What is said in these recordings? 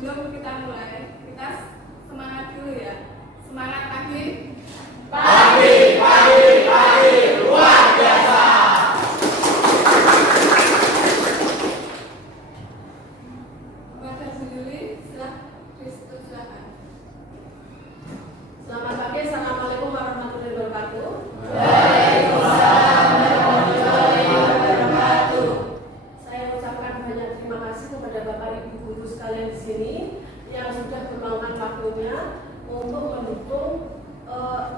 Sebelum kita mulai, kita semangat dulu ya. Semangat pagi. Pagi, luar biasa. Kepada Bu Yuli, silakan. Selamat pagi, assalamualaikum warahmatullahi wabarakatuh. Waalaikumsalam warahmatullahi wabarakatuh. Saya ucapkan banyak terima kasih kepada Bapak Ibu guru sekalian di sini yang sudah meluangkan waktunya untuk mendukung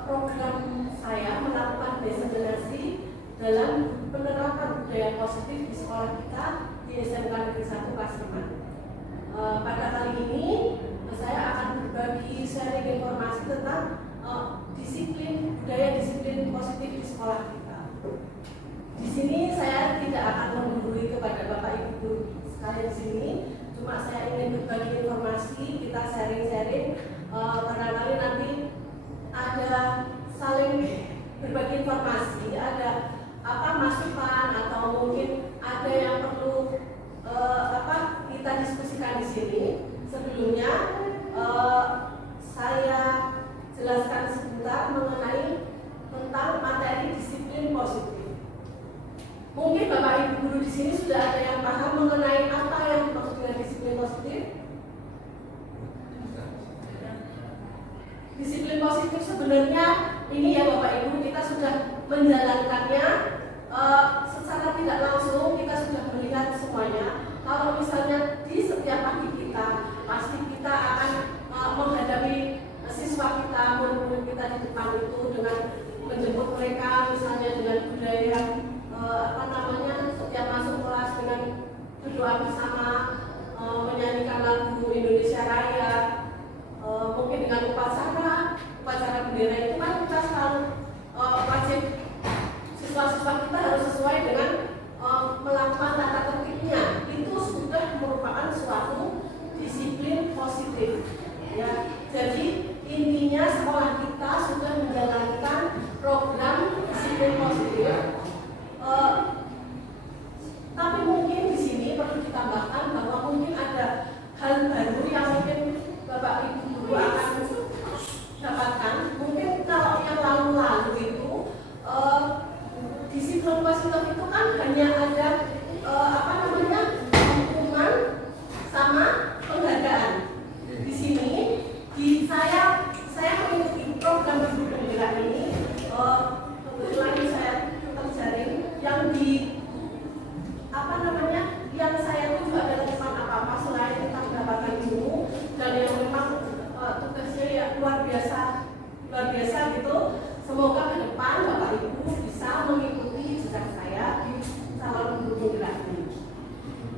program saya melakukan desalinasi dalam penerapan budaya positif di sekolah kita di SMK Negeri 1 Pasaman. Pada kali ini saya akan berbagi sharing informasi tentang budaya disiplin positif di sekolah kita. Di sini saya tidak akan menggurui kepada Bapak Ibu guru sekalian di sini, cuma saya ingin berbagi informasi, kita sharing-sharing, barangkali nanti ada saling berbagi informasi, ada masukan atau mungkin ada yang perlu kita diskusikan di sini. Sebelumnya saya jelaskan sebentar mengenai tentang materi disiplin positif. Mungkin Bapak Ibu guru di sini sudah ada yang paham mengenai apa yang dimaksud dengan disiplin positif. Disiplin positif sebenarnya ini ya Bapak Ibu, kita sudah menjalankannya secara tidak langsung, kita sudah melihat semuanya. Kalau misalnya di setiap pagi kita, pasti kita akan menghadapi siswa kita, murid-murid kita di depan itu dengan menjemput mereka, misalnya dengan budaya setiap masuk kelas dengan berdoa bersama, menyanyikan lagu Indonesia Raya, mungkin dengan upacara bendera itu kan kita selalu wajib siswa-siswa kita harus sesuai dengan melakukan tata tertibnya. Itu sudah merupakan suatu disiplin positif ya. Jadi intinya sekolah kita sudah menjalankan program disiplin positif. Tapi mungkin di sini perlu ditambahkan bahwa mungkin ada hal baru yang mungkin Bapak Ibu guru akan dapatkan. Mungkin kalau yang lalu-lalu itu disiplin positif itu kan hanya ada hukuman sama penghargaan. Di sini saya mengikuti program Ibu Penggerak ini, kebetulan saya terjaring yang saya tuju adalah tentang apa-apa selain tentang mendapatkan ilmu, dan yang memang tugasnya ya luar biasa gitu. Semoga ke depan Bapak Ibu bisa mengikuti jejak saya di calon guru penggerak ini.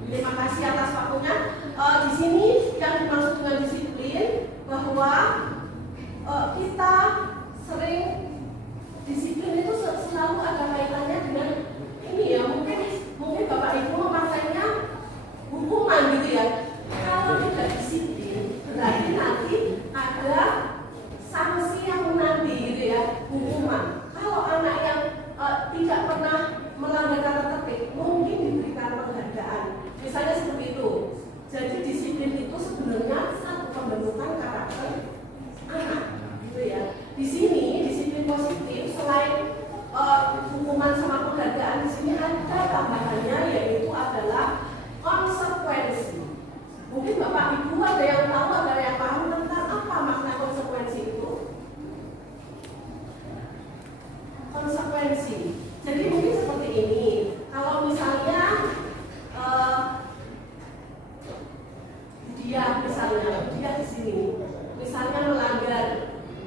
Terima kasih atas waktunya. Di sini yang dimaksud dengan disiplin bahwa kita sering disiplin itu selalu ada kaitannya dengan ini ya, mungkin Bapak Ibu memakainya hukuman gitu ya. Kalau tidak disiplin berarti nanti ada sanksi yang menanti gitu ya, hukuman. Kalau anak yang tidak pernah melanggar tata tertib mungkin diberikan penghargaan, misalnya seperti itu. Jadi disiplin itu sebenarnya satu pembentukan karakter anak gitu ya. Di sini disiplin positif selain hukuman sama penghargaan, di sini ada tambahannya, yaitu adalah konsekuensi. Mungkin Bapak Ibu ada yang tahu, ada yang paham tentang apa makna konsekuensi itu. Konsekuensi. Jadi mungkin seperti ini. Kalau misalnya dia di sini, misalnya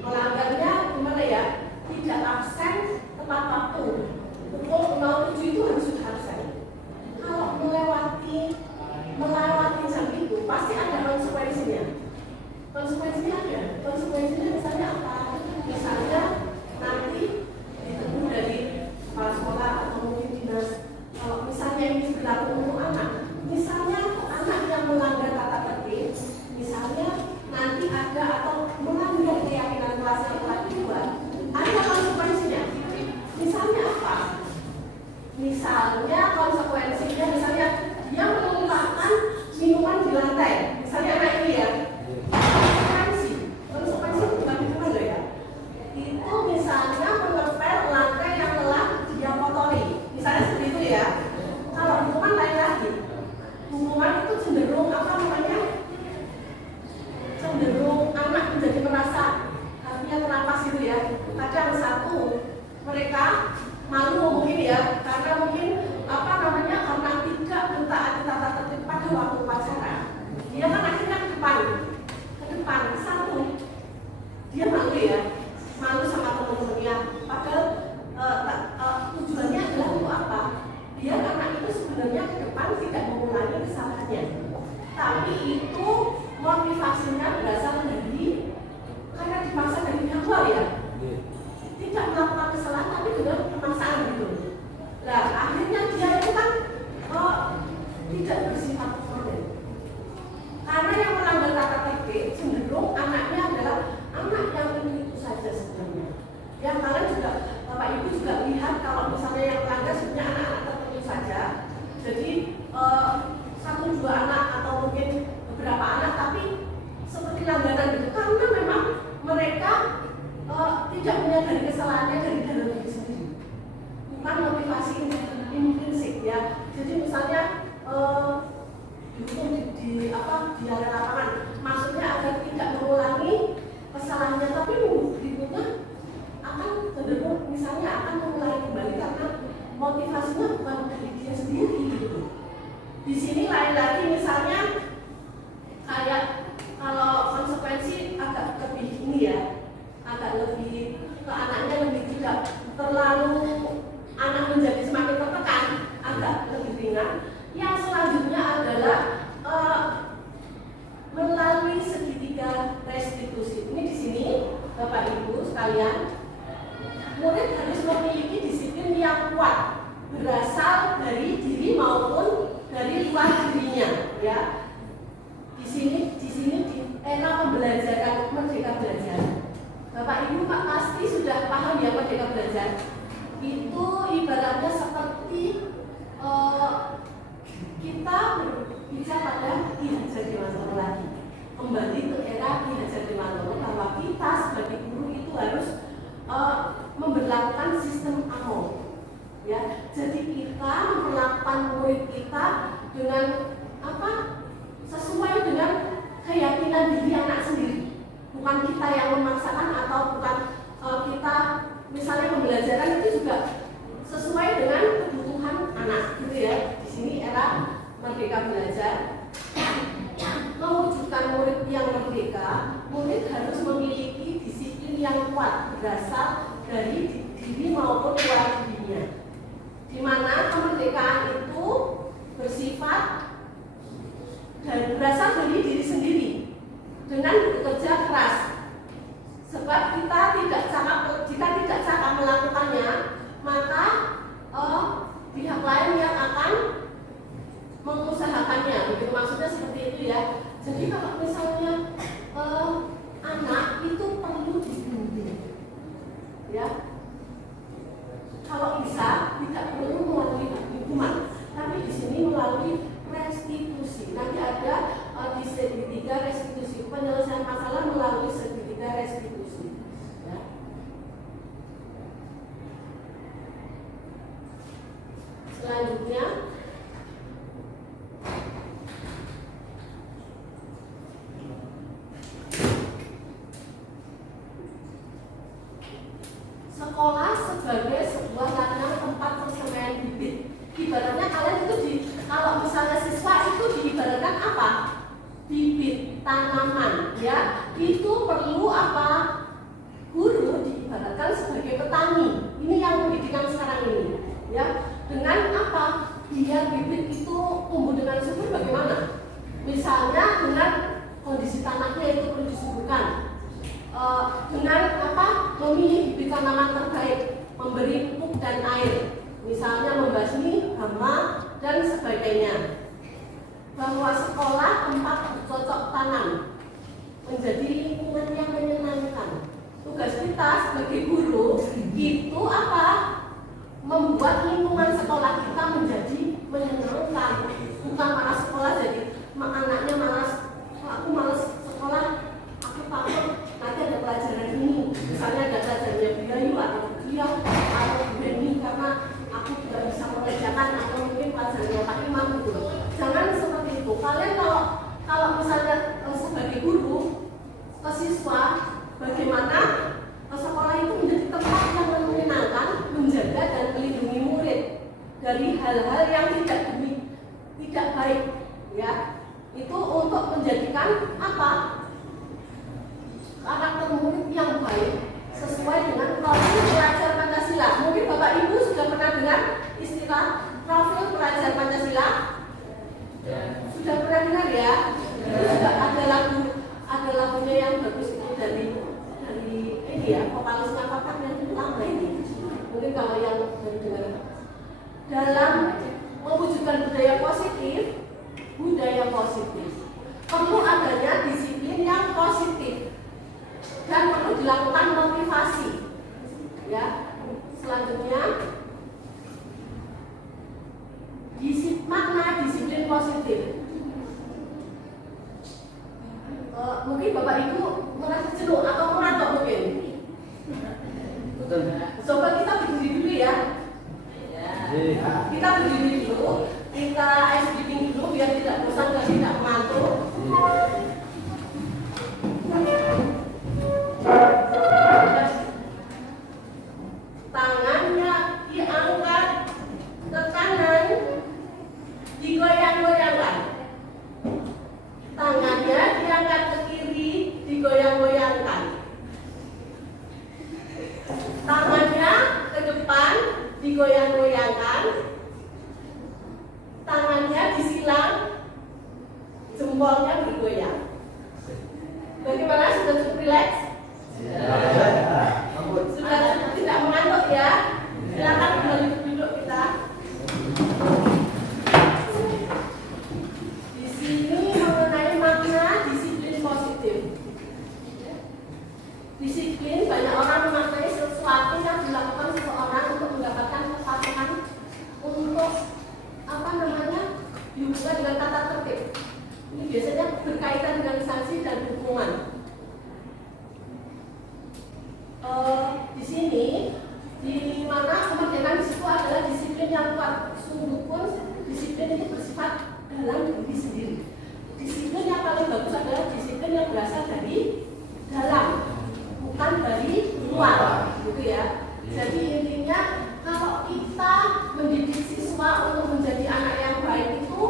melanggarnya gimana ya? Tidak absen tepat waktu. Pukul 07 itu harus sudah absen. Kalau melewati jam itu pasti ada konsekuensinya. Konsekuensinya misalnya apa? Misalnya nanti ditegur dari kepala sekolah atau mungkin dinas. Kalau misalnya ini berlaku untuk anak, misalnya anak yang melanggar tata tertib, misalnya nanti ada atau melanggar keyakinan kelas yang telah dibuat, ada konsekuensinya. Misalnya apa? Misalnya konsekuensinya dia menumpahkan minuman di lantai. Misalnya kayak ini ya. lingkungan itu cenderung cenderung anak menjadi merasa hatinya terampas gitu ya. Kadang satu mereka malu mungkin ya, karena mungkin karena tidak mentaati tata tertib pada waktu upacara. Dia kan akhirnya ke depan satu dia malu ya, malu sama teman-temannya. Padahal tujuannya adalah untuk apa? Biar anak itu sebenarnya ke depan tidak mengulangi kesalahannya. Tapi itu motivasinya berasal dari karena dipaksa dari pihak luar ya. Tidak melakukan kesalahan tapi dengan pemaksaan gitu. Nah akhirnya dia itu kan tidak bersifat permanen. Karena yang melanggar tata tertib cenderung anaknya adalah anak yang itu saja sebenarnya. Yang kalian juga Bapak Ibu juga lihat kalau misalnya yang melanggar sebenarnya anak-anak tertentu saja. Jadi 1-2 anak atau mungkin beberapa anak, tapi seperti langgaran itu karena memang mereka tidak menyadari kesalahannya dari dalam diri sendiri, bukan motivasi intrinsik ya. Jadi misalnya di area lapangan, maksudnya agar tidak mengulangi kesalahannya, tapi berikutnya akan cenderung misalnya akan mengulangi kembali karena motivasinya bukan dari dia sendiri gitu. Di sini lain lagi misalnya kayak kalau konsekuensi agak lebih ini ya, agak lebih ke anaknya lebih tidak terlalu anak menjadi semakin tertekan, agak lebih ringan. Yang selanjutnya adalah melalui segitiga restitusi. Ini di sini Bapak Ibu sekalian, murid harus memiliki disiplin yang kuat berasal dari diri maupun dari luar dirinya ya. Di sini di era pembelajaran Merdeka Belajar, Bapak Ibu pasti sudah paham ya Merdeka Belajar itu ibaratnya seperti kita berbicara pada Ki Hajar Dewantara lagi, kembali ke era Ki Hajar Dewantara bahwa kita sebagai guru itu harus memberlakukan sistem AMO ya. Jadi kita memperlakukan murid kita dengan sesuai dengan keyakinan diri anak sendiri, bukan kita yang memaksakan atau bukan kita misalnya pembelajaran itu juga sesuai dengan kebutuhan anak gitu ya. Di sini era Merdeka Belajar mewujudkan murid yang merdeka, murid harus memiliki disiplin yang kuat berasal dari diri maupun luar dirinya, di mana kemerdekaan itu bersifat dan berasal dari diri sendiri dengan bekerja keras. Sebab jika tidak cakap melakukannya, maka pihak lain yang akan mengusahakannya. Begitu maksudnya seperti itu ya. Jadi kalau misalnya anak itu perlu dibimbing, ya. Kalau bisa tidak perlu melalui hukuman, tapi di sini melalui restitusi. Nanti ada di segitiga restitusi, penyelesaian masalah melalui segitiga restitusi. Ya. Selanjutnya, sekolah sebagai sebuah ladang tempat persemaian bibit. Ibaratnya kalian itu kalau misalnya siswa itu diibaratkan apa? Bibit tanaman, ya. Itu perlu apa? Guru diibaratkan sebagai petani. Ini yang pendidikan sekarang ini, ya. Dengan apa? Biar bibit itu tumbuh dengan subur bagaimana? Misalnya dengan kondisi tanahnya itu perlu disuburkan. Dengan apa? Memilih bibit tanaman terbaik, memberi pupuk dan air. Misalnya membasmi hama dan sebagainya. Bahwa sekolah tempat bercocok tanam menjadi lingkungan yang menyenangkan. Tugas kita sebagai guru itu apa? Membuat lingkungan sekolah kita menjadi menyenangkan. Bukan malas sekolah jadi anaknya malas. Aku malas sekolah, aku takut nanti ada pelajaran ini. Misalnya ada pelajarannya Biayu atau dia atau Beni karena aku tidak bisa mengerjakan, atau mungkin pelajarannya Pak Imam gitu. Jangan seperti itu. ya, itu untuk menjadikan apa? Karakter murid yang baik sesuai dengan profil pelajar Pancasila. Mungkin Bapak Ibu sudah pernah dengar istilah profil pelajar Pancasila? Sudah pernah dengar ya? Sudah ada lagunya yang bagus itu dari ini ya, vokalisnya Papan yang lama ini. Mungkin kalau yang baru dengar. Dalam mewujudkan budaya positif perlu adanya disiplin yang positif dan perlu dilakukan motivasi. Ya, selanjutnya makna disiplin positif. Mungkin Bapak Ibu merasa jenuh atau mengantuk mungkin. Coba kita berdiri dulu ya. Kita berdiri dulu, kita ice breathing dulu biar tidak bosan dan tidak mengantuk. Tangannya diangkat ke kanan, digoyang-goyangkan. Tangannya diangkat ke kiri, digoyang-goyangkan. Tangannya ke depan, digoyang-goyangkan. Tangannya disilang, jempolnya bergoyang. Bagaimana? Sudah cukup rileks? Sudah cukup tidak mengantuk ya? Silakan kembali duduk kita. Di sini mengenai makna disiplin positif. Disiplin, banyak orang memaknai sesuatu yang dilakukan seseorang untuk mendapatkan kepatuhan untuk dihubungkan dengan kata tertib. Ini biasanya berkaitan dengan sanksi dan hukuman. Di sini, di mana kemerdekaan di situ adalah disiplin yang kuat. Sungguh pun disiplin itu bersifat dalam diri sendiri. Disiplin yang paling bagus adalah disiplin yang berasal dari dalam, bukan dari luar, gitu ya. Jadi intinya kalau kita mendidik siswa untuk menjadi anak yang baik itu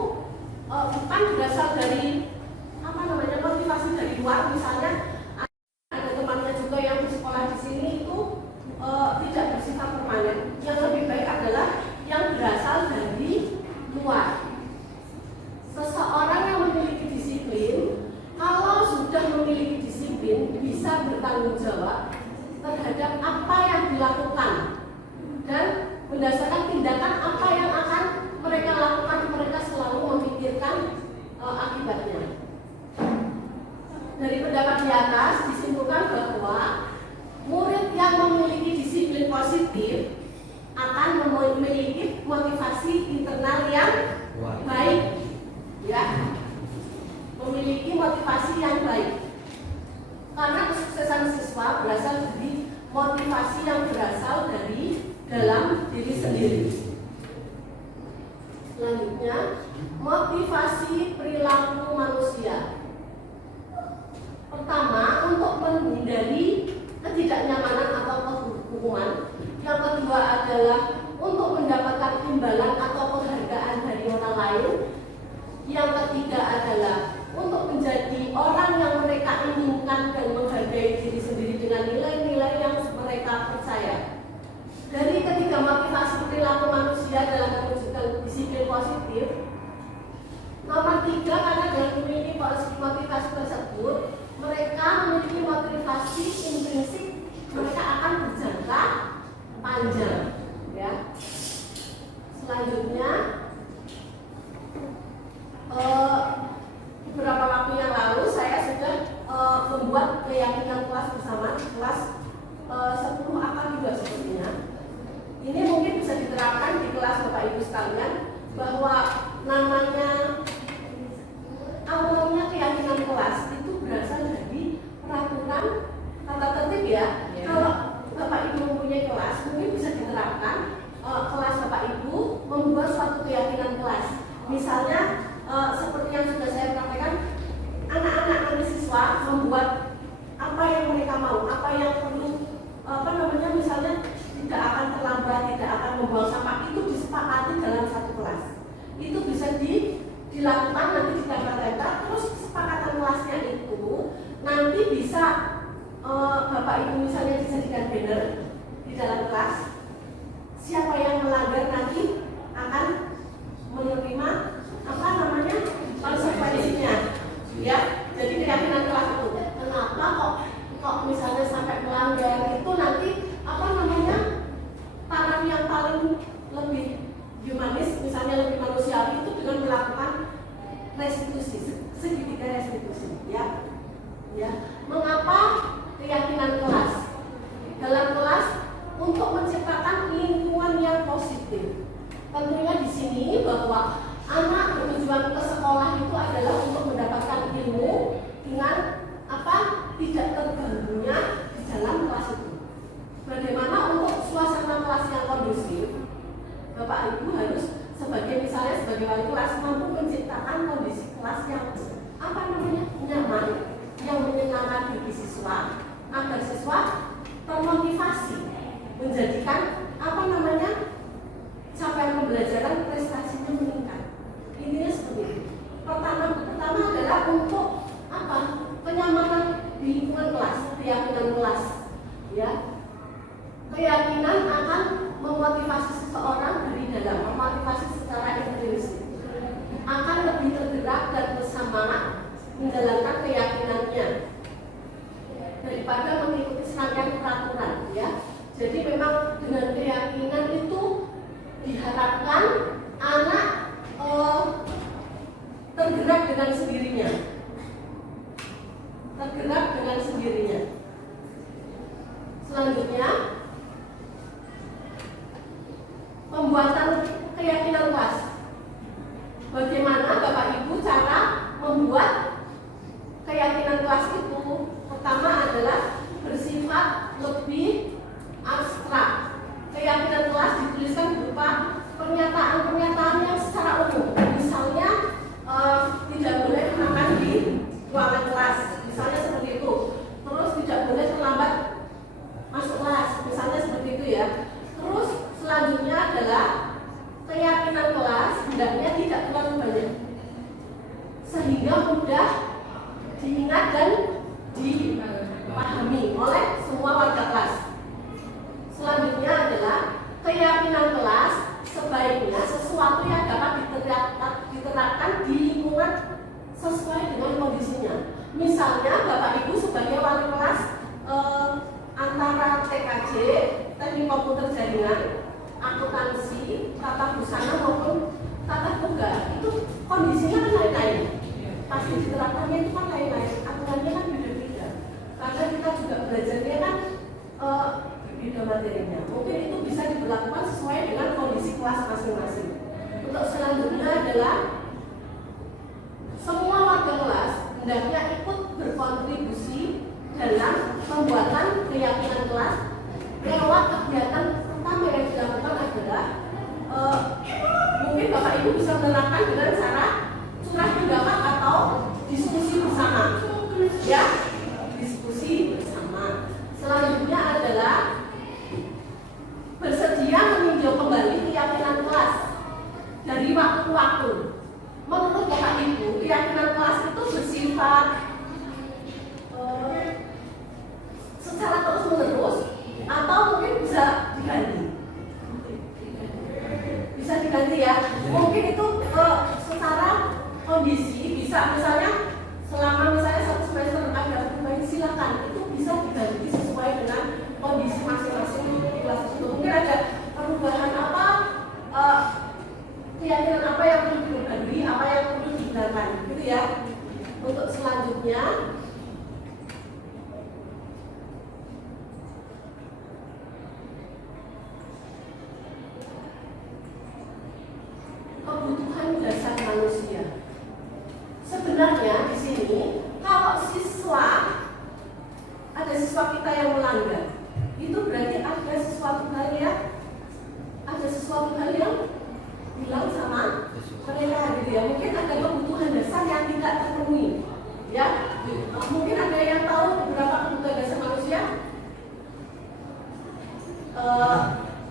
bukan berasal dari motivasi dari luar. Misalnya ada temannya juga yang bersekolah di sini itu tidak bersifat permanen. Yang lebih baik adalah yang berasal dari luar. Seseorang yang memiliki disiplin, kalau sudah memiliki disiplin, bisa bertanggung jawab terhadap apa yang dilakukan dan berdasarkan tindakan apa yang akan mereka lakukan. Mereka selalu memikirkan akibatnya. Dari pendapat di atas disimpulkan bahwa murid yang memiliki disiplin positif akan memiliki motivasi internal yang baik, ya, memiliki motivasi yang baik. Karena kesuksesan siswa berasal dari motivasi yang berasal dari dalam diri sendiri. Selanjutnya, motivasi perilaku manusia. Pertama, untuk menghindari ketidaknyamanan atau kehukuman. Yang kedua adalah untuk mendapatkan imbalan atau penghargaan dari orang lain. Yang ketiga adalah untuk menjadi orang yang mereka inginkan dan menghargai diri sendiri dengan nilai-nilai yang mereka percaya. Dari ketiga motivasi perilaku manusia dalam mewujudkan disiplin positif, nomor 3, karena dengan memiliki motivasi tersebut, mereka memiliki motivasi intrinsik, mereka akan berjangka panjang. Ya. Selanjutnya, beberapa waktu yang lalu saya sudah membuat keyakinan kelas bersama, kelas 10 akal juga sepertinya. Ini mungkin bisa diterapkan di kelas Bapak Ibu sekalian, bahwa namanya awalnya keyakinan kelas itu berasal dari peraturan tata tertib ya. Kalau Bapak Ibu mempunyai kelas, mungkin bisa diterapkan kelas Bapak Ibu membuat suatu keyakinan ditempel-tempel, terus kesepakatan kelasnya itu nanti bisa Bapak Ibu misalnya dijadikan banner di dalam kelas. Siapa yang melanggar nanti akan menerima apa namanya konsekuensinya, ya. Jadi keyakinan kelas itu. Kenapa kok misalnya sampai melanggar itu nanti apa namanya taraf yang paling lebih humanis, misalnya lebih manusiawi itu dengan melakukan restitusi, segitiga restitusi, ya. Mengapa keyakinan kelas? Dalam kelas untuk menciptakan lingkungan yang positif. Tentunya di sini bahwa anak bertujuan ke sekolah itu adalah untuk mendapatkan ilmu dengan apa? Tidak terganggunya di dalam kelas itu. Bagaimana untuk suasana kelas yang kondusif? Bapak Ibu harus misalnya sebagai wali kelas mampu menciptakan kondisi kelas yang apa namanya nyaman, yang menyenangkan bagi siswa, agar siswa termotivasi menjadikan apa namanya capaian pembelajaran prestasinya meningkat. Intinya seperti itu. Pertama adalah untuk apa? Kenyamanan di lingkungan kelas, keyakinan kelas, ya. Keyakinan akan memotivasi seseorang dari dalam, memotivasi secara intrinsik, akan lebih tergerak dan bersemangat menjalankan keyakinannya daripada mengikuti serangkaian peraturan, ya. Jadi memang dengan keyakinan itu diharapkan anak tergerak dengan sendirinya. Selanjutnya, pembuatan keyakinan kelas. Bagaimana Bapak Ibu cara membuat keyakinan kelas itu? Pertama adalah bersifat lebih abstrak. Keyakinan kelas dituliskan berupa pernyataan-pernyataan yang secara umum. Misalnya tidak boleh makan di ruangan kelas, misalnya seperti itu. Terus tidak boleh terlambat masuk kelas, misalnya seperti itu, ya. Terus selanjutnya adalah keyakinan kelas hendaknya tidak terlalu banyak sehingga mudah diingat dan dipahami oleh semua warga kelas. Selanjutnya adalah keyakinan kelas sebaiknya sesuatu yang dapat diterapkan di lingkungan sesuai dengan kondisinya. Misalnya Bapak Ibu sebagai wali kelas antara TKJ, teknik komputer jaringan, akuntansi, tata busana maupun tata boga, itu kondisinya kan lain-lain. Pasti diterapkannya itu kan lain-lain, aturannya kan beda-beda. Karena kita juga belajarnya kan berbeda materinya. Mungkin itu bisa diberlakukan sesuai dengan kondisi kelas masing-masing. Untuk selanjutnya adalah semua warga kelas hendaknya ikut berkontribusi dalam pembuatan keyakinan kelas lewat kegiatan pertama yang dilakukan adalah mungkin Bapak Ibu bisa menerapkan dengan cara curah pendapat atau diskusi bersama, ya, diskusi bersama. Selanjutnya adalah bersedia meninjau kembali keyakinan kelas dari waktu ke waktu. Menurut Bapak Ibu, keyakinan kelas itu bersifat secara terus-menerus atau mungkin bisa diganti. Bisa diganti, ya. Mungkin itu secara kondisi bisa, misalnya selama misalnya 1 semester ada perubahan, silakan itu bisa diganti sesuai dengan kondisi masing-masing kelas itu. Mungkin ada perubahan apa, keyakinan apa yang perlu diperbarui, apa yang perlu dihindarkan, gitu, ya. Untuk selanjutnya kebutuhan dasar manusia. Sebenarnya di sini kalau ada siswa kita yang melanggar, itu berarti ada sesuatu hal yang hilang sama mereka, gitu, ya. Mungkin ada kebutuhan dasar yang tidak terpenuhi, ya. Mungkin ada yang tahu beberapa kebutuhan dasar manusia.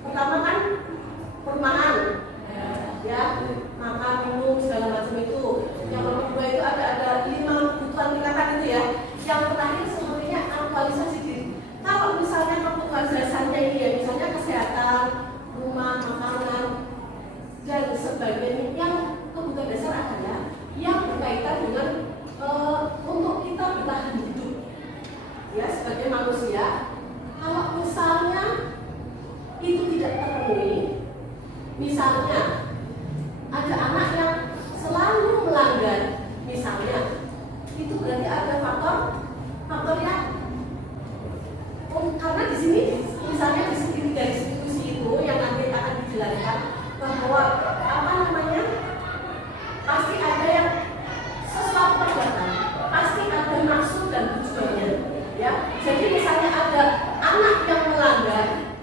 Pertama kan perumahan, ya, makan, minum, segala macam itu. Yang nomor 2 manusia, kalau misalnya itu tidak terpenuhi, misalnya ada anak yang selalu melanggar, misalnya itu berarti ada faktor yang karena di sini misalnya di sini dari institusi itu yang nanti akan dijelaskan bahwa pasti ada yang sesuatu perbuatan, pasti ada maksud dan tujuannya, ya. Jadi misalnya ada anak yang melanggar,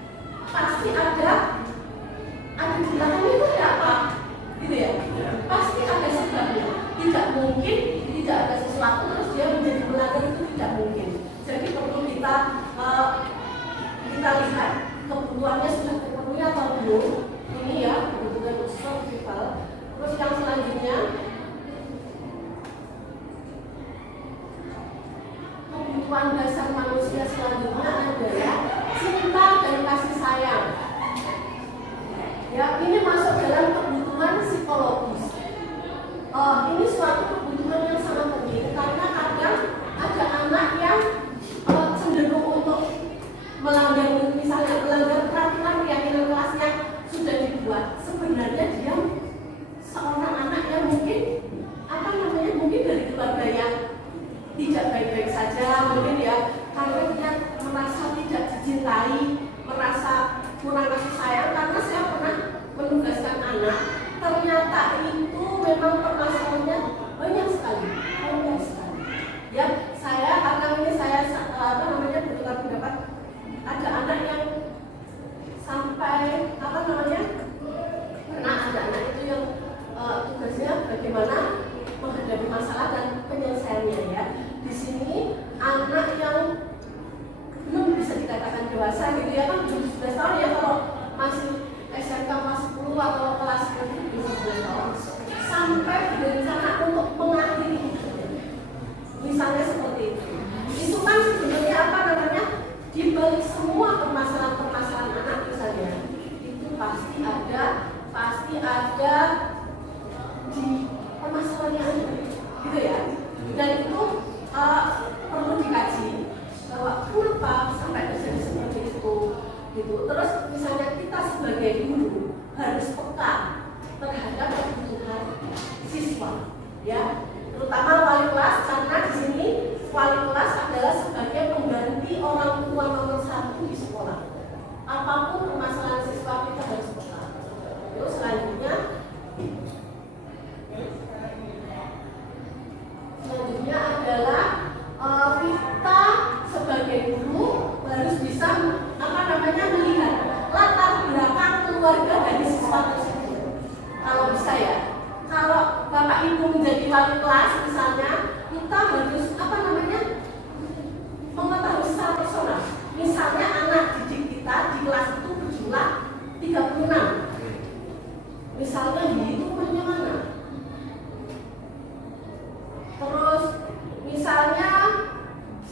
pasti ada di belakangnya itu ada apa, gitu ya. Pasti ada sebabnya. Tidak mungkin tidak ada sesuatu terus dia menjadi melanggar, itu tidak mungkin. Jadi perlu kita lihat kebutuhannya sudah terpenuhi atau belum. Ini ya kebutuhan sosial. Terus yang selanjutnya kebutuhan dasar manusia selanjutnya adalah cinta dan kasih sayang. Ya, ini masuk dalam kebutuhan psikologis. Ini suatu kebutuhan yang sangat penting karena kadang ada anak yang cenderung untuk melanggar, misalnya melanggar peraturan keyakinan kelas yang sudah dibuat. Sebenarnya dia seorang anak yang mungkin mungkin dari keluarga yang tidak baik-baik saja, mungkin ya, karena dia merasa tidak dicintai, merasa kurang kasih sayang. Karena saya pernah menugaskan anak, ternyata itu memang permasalahannya banyak sekali. Ya, saya bertukar pendapat. Ada anak yang sampai karena ada anak itu yang tugasnya bagaimana menghadapi masalah dan penyelesaiannya, ya. Di sini anak yang belum bisa dikatakan dewasa gitu ya, kan 17 tahun ya, kalau masih SMK kelas 10 atau kelas 11 tahun, sampai berencana untuk mengakhiri hidupnya. Misalnya seperti itu. Itu kan sebenarnya di balik semua permasalahan anak misalnya, itu pasti ada di permasalahan yang ada, gitu ya. Dan itu perlu dikaji bahwa kenapa sampai terjadi seperti itu, gitu. Terus misalnya kita sebagai guru harus peka terhadap kebutuhan siswa, ya, terutama wali kelas, karena di sini wali kelas adalah sebagai pengganti orang tua nomor 1 di sekolah. Apapun permasalahan siswa kita harus peka. Terus selanjutnya adalah kita sebagai guru harus bisa melihat latar belakang keluarga dari siswa tersebut. Kalau bisa ya, kalau bapak ibu menjadi wali kelas misalnya, kita harus mengetahui secara personal. Misalnya anak didik kita di kelas itu berjumlah 36. Misalnya itu rumahnya mana? Terus misalnya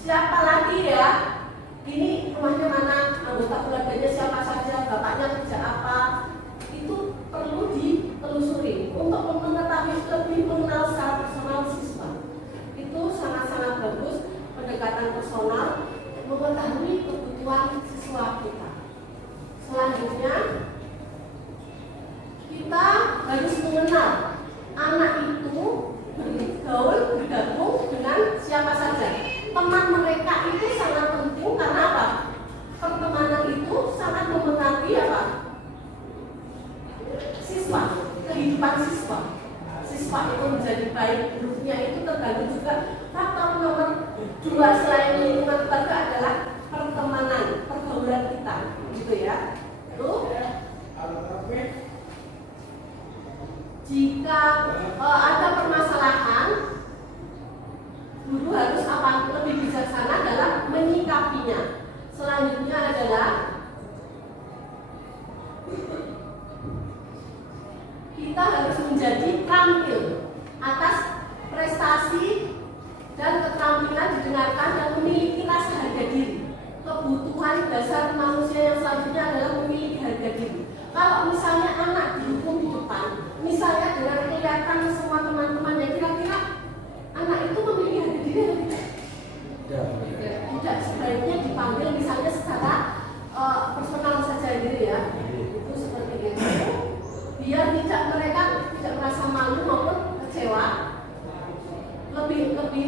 siapa lagi ya? Ini rumahnya mana? Anggota keluarganya siapa saja? Bapaknya kerja apa? Itu perlu ditelusuri untuk mengetahui lebih mengenal secara personal siswa. Itu sangat-sangat bagus, pendekatan personal, mengetahui kebutuhan siswa kita. Selanjutnya kita harus mengenal anak itu bergabung dengan siapa saja. Teman mereka itu sangat penting karena apa? Pertemanan itu sangat mempengaruhi apa? Siswa, kehidupan siswa. Siswa itu menjadi baik buruknya itu tergantung juga faktor nomor 2 selain lingkungan keluarga adalah pertemanan, pergaulan kita, gitu ya. Lalu jika ada permasalahan, guru harus lebih bijaksana dalam menyikapinya. Selanjutnya adalah kita harus menjadi terampil atas prestasi dan keterampilan didengarkan dan memiliki rasa harga diri. Kebutuhan dasar manusia yang selanjutnya adalah memiliki harga diri. Kalau misalnya anak dihukum di depan, misalnya dengan kelihatan semua teman-temannya, kira-kira anak itu memiliki harga diri atau tidak? Tidak, sebaiknya dipanggil lebih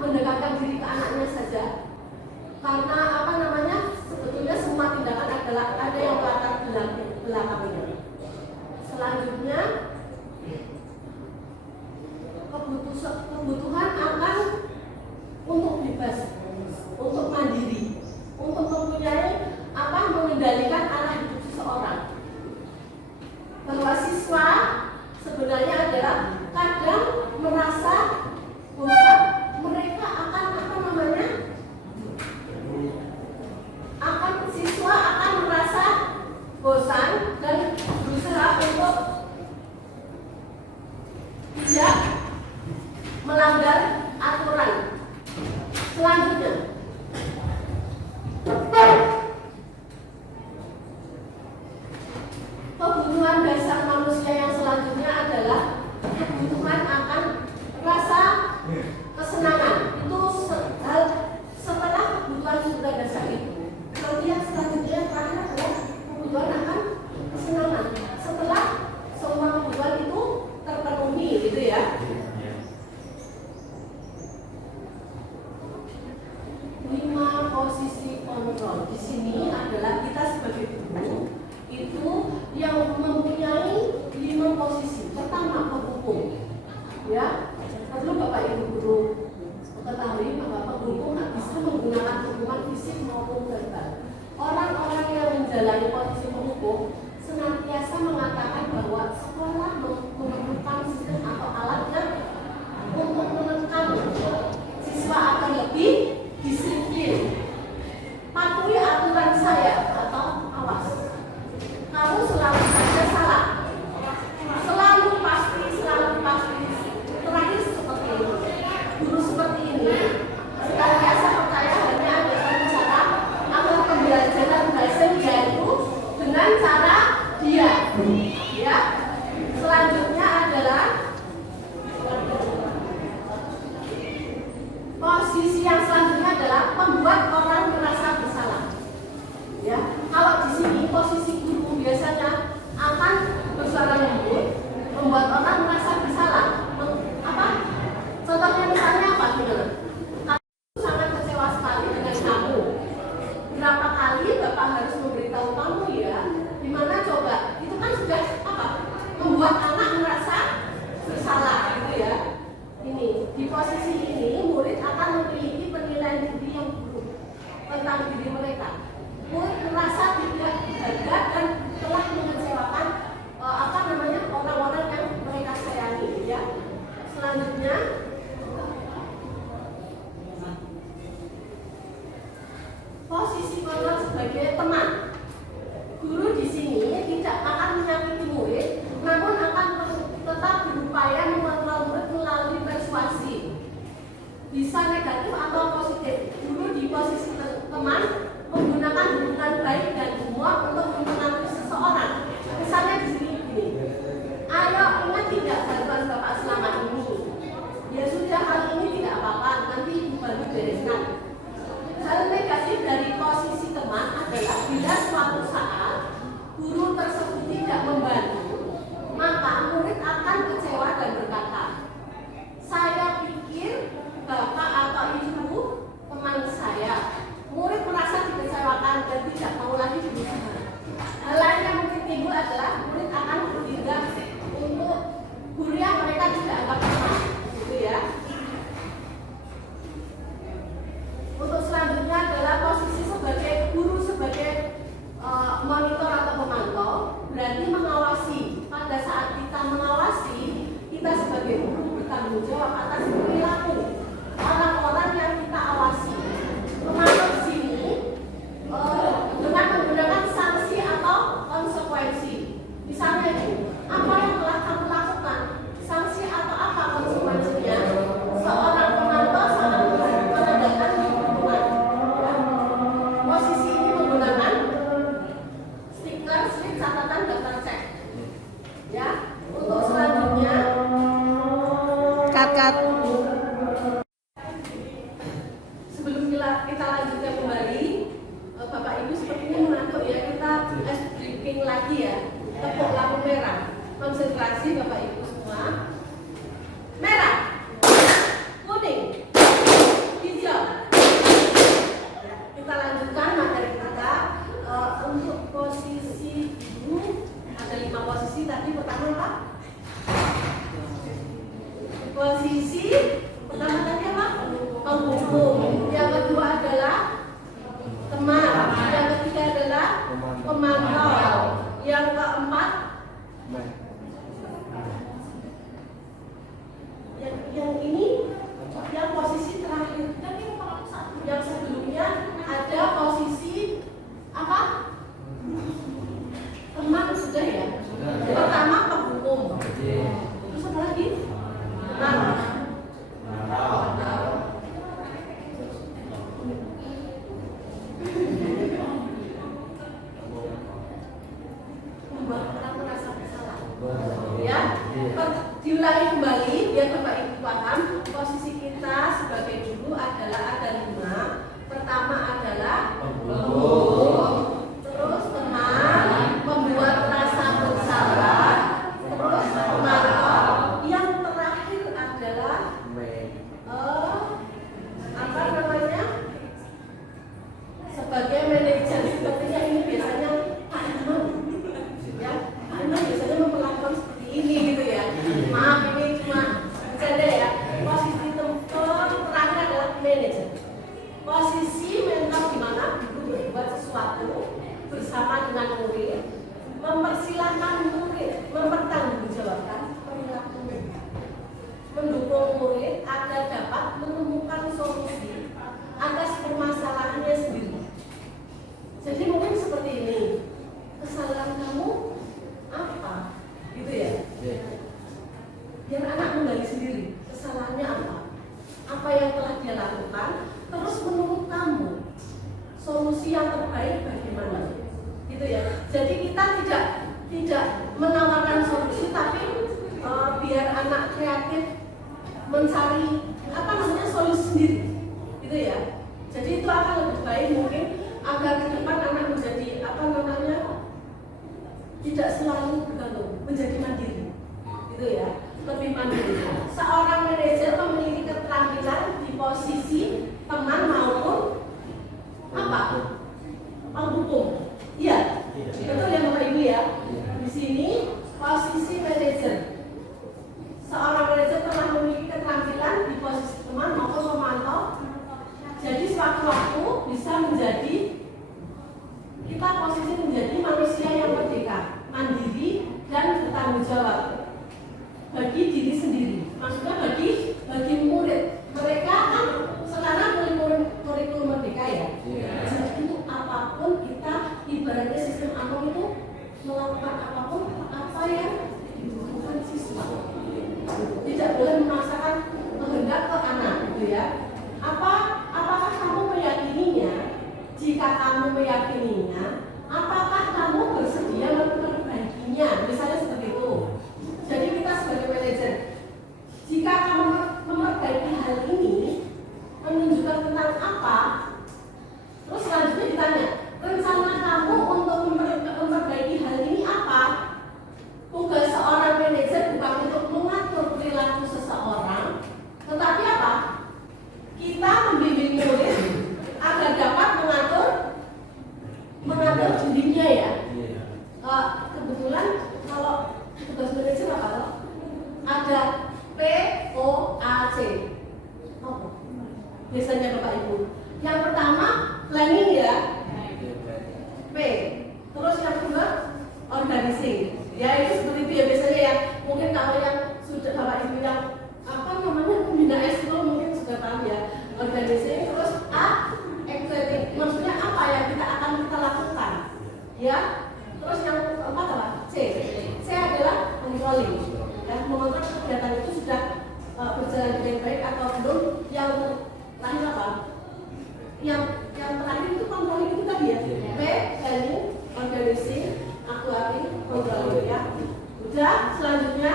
mendekatkan diri ke anaknya saja. Karena sebetulnya semua tindakan adalah ada yang melatar belakangnya. Selanjutnya, kebutuhan akan untuk bebas, untuk mandiri, untuk mempunyai mengendalikan arah hidup seseorang. Bahwa siswa sebenarnya adalah kadang merasa bosan. Mereka siswa akan merasa bosan dan berusaha untuk tidak melanggar aturan. Selanjutnya, kebutuhan dasar manusia yang selanjutnya adalah kebutuhan akan rasa kesenangan. Itu setelah kebutuhan sudah dasar itu. Nanti yang selanjutnya yang terakhir adalah kebutuhan akan kesenangan. Setelah semua kebutuhan itu terpenuhi, gitu ya. 5 posisi kontrol di sini adalah kita sebagai guru itu yang mempunyai 5 posisi. Pertama, penghukum, ya. Perlu Bapak Ibu guru ketahui bahwa penghukum bisa menggunakan hukuman fisik maupun verbal. Orang-orang yang menjalani posisi penghukum senantiasa mengatakan bahwa sekolah memerlukan sistem atau alatnya untuk menekan siswa akan lebih disiplin. Patuhi aturan saya atau awas. Kamu selalu saja salah. Selalu pasti. Terakhir seperti ini. Guru seperti ini senantiasa percaya hanya ada satu cara agar pembelajaran berhasil, yaitu dengan cara dia. Ya. Selanjutnya adalah posisi yang selanjutnya adalah membuat orang merasa bersalah. Ya, kalau di sini posisi guru biasanya akan bersuara lembut, membuat orang merasa bersalah. Contohnya misalnya apa? Kamu sangat kecewa sekali dengan kamu. Berapa kali Bapak harus memberitahu kamu ya? Dimana coba? Itu kan sudah membuat anak merasa bersalah, gitu ya. Ini di posisi ini murid akan memiliki penilaian diri yang buruk tentang diri mereka. Murid merasa tidak berharga dan telah mengecewakan orang-orang yang mereka sayangi, ya. Selanjutnya, posisi kontrol sebagai teman. Guru di sini tidak akan menyakiti murid, namun akan tetap berupaya mengontrol murid melalui persuasi. Bisa negatif atau positif. Guru di posisi teman menggunakan hubungan baik dan humor untuk mempengaruhi seseorang. Misalnya di sini gini, ayo ingat tidak bantuan Bapak selama ini. Ya sudah, hal ini tidak apa-apa, nanti Ibu bantu bereskan. Hal negatif dari posisi teman adalah bila suatu saat guru tersebut tidak membantu, maka murid akan kecewa dan berkata, saya pikir Bapak atau Ibu teman saya. Murid merasa dikecewakan dan tidak mau lagi berusaha. Hal lain yang mungkin timbul adalah murid akan bertindak untuk guru yang mereka tidak anggap teman, gitu ya. Untuk selanjutnya adalah posisi sebagai guru, sebagai monitor atau pemantau, berarti mengawasi. Pada saat kita mengawasi, kita sebagai guru bertanggung jawab atas perilaku orang-orang yang kita awasi. Pemantau di sini dengan menggunakan sanksi atau konsekuensi. Misalnya ini, apa yang telah kamu lakukan? Sanksi atau apa konsekuensinya? Seorang pemantau sangat menandakan hukuman. Posisi ini menggunakan stiker, slip, catatan, daftar cek. Ya, untuk selanjutnya, Cut. sebelum kita lanjutkan kembali, Bapak Ibu sepertinya mengantuk ya, kita briefing lagi ya. Tepuk lampu merah. Konsentrasi Bapak Ibu semua. Merah. Posisi pertama tadi apa? Penghukum. Yang kedua adalah teman. Yang ketiga adalah pemantau. Yang keempat yang ini yang posisi terakhir. Yang sebelumnya ada posisi apa? Teman sudah ya. Pertama penghukum. Terus apa lagi? Ya, diulangi kembali biar Bapak Ibu paham. Posisi kita sebagai guru adalah ada 5. Pertama adalah penghukum, terus teman, membuat rasa bersalah, terus pemantau. Yang terakhir adalah apa namanya? Sebagai manajer. Sepertinya ini biasanya Pak Imam, ya Pak Imam biasanya memperlakukan seperti ini gitu ya. Maaf ini cuma bercanda ya. Posisi terakhir adalah manajer. Posisi mentor di mana guru berbuat sesuatu bersama dengan murid, mempersilahkan murid mempertanggungjawabkan perilaku murid, mendukung murid agar dapat menemukan solusi atas permasalahannya sendiri. Jadi mungkin seperti ini, kesalahan kamu apa, gitu ya? Biar anak menggali sendiri kesalahannya apa yang telah dia lakukan, terus menurut kamu solusi yang terbaik bagaimana, gitu ya? Jadi kita tidak menawarkan solusi, tapi biar anak kreatif mencari solusi sendiri, gitu ya. Jadi itu akan lebih baik mungkin agar ke depan anak menjadi tidak selalu bergantung, menjadi mandiri, gitu ya, lebih mandiri. Seorang manajer memiliki keterampilan di posisi teman maupun penghukum. Iya, betul ya Bapak Ibu ya. Di sini posisi manajer. Seorang manajer telah memiliki keterampilan di posisi teman maupun pemantau. Jadi sewaktu-waktu bisa menjadi posisi menjadi manusia yang merdeka, mandiri dan bertanggung jawab bagi diri sendiri. Maksudnya bagi murid. Mereka kan sekarang kurikulum merdeka ya. Jadi itu apapun kita ibaratnya sistem ANO itu melakukan apapun apa yang dibutuhkan siswa. Tidak boleh memaksakan kehendak ke anak, gitu ya. Apakah kamu meyakininya? Jika kamu meyakininya, apakah kamu bersedia memperbaikinya? Misalnya seperti itu. Jadi kita sebagai manajer, jika kamu memperbaiki hal ini, menunjukkan tentang apa? Terus selanjutnya ditanya, rencana kamu untuk memperbaiki hal ini apa? Tugas seorang manajer bukan untuk mengatur perilaku seseorang, tetapi apa? Kita membimbing murid agar dapat mengatur dirinya ya. Kebetulan kalau tugas manajer apa? Ada POAC. Biasanya Bapak Ibu. Yang pertama planning ya. P. Terus yang kedua organizing. Ya itu seperti itu ya biasanya ya. Mungkin kalau yang sudah Bapak Ibu yang pembina eskul mungkin sudah tahu ya. Organizing. Terus A. Executing. Maksudnya apa yang kita lakukan? Ya. Terus yang keempat apa? C. C adalah controlling. Ya, mengontrol kegiatan itu sudah berjalan dengan baik atau belum. Yang terakhir apa? Yang terakhir itu controlling itu tadi ya. P. Planning, organizing, actually, controlling ya. Udah, selanjutnya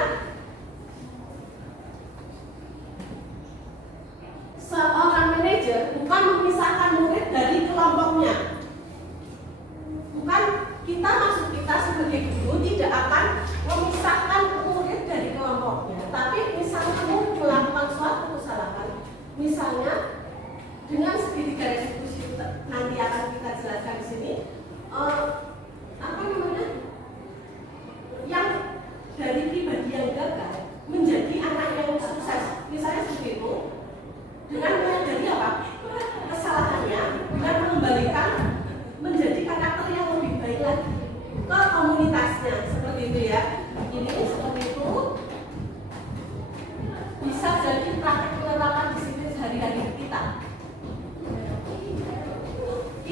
seorang manajer bukan memisahkan murid dari kelompoknya. Bukan kita sebagai guru tidak akan memisahkan murid dari kelompoknya. Tapi misalnya murid melakukan suatu kesalahan, misalnya dengan segitiga restitusi nanti akan kita jelaskan di sini. Yang dari pribadi yang gagal menjadi anak yang sukses.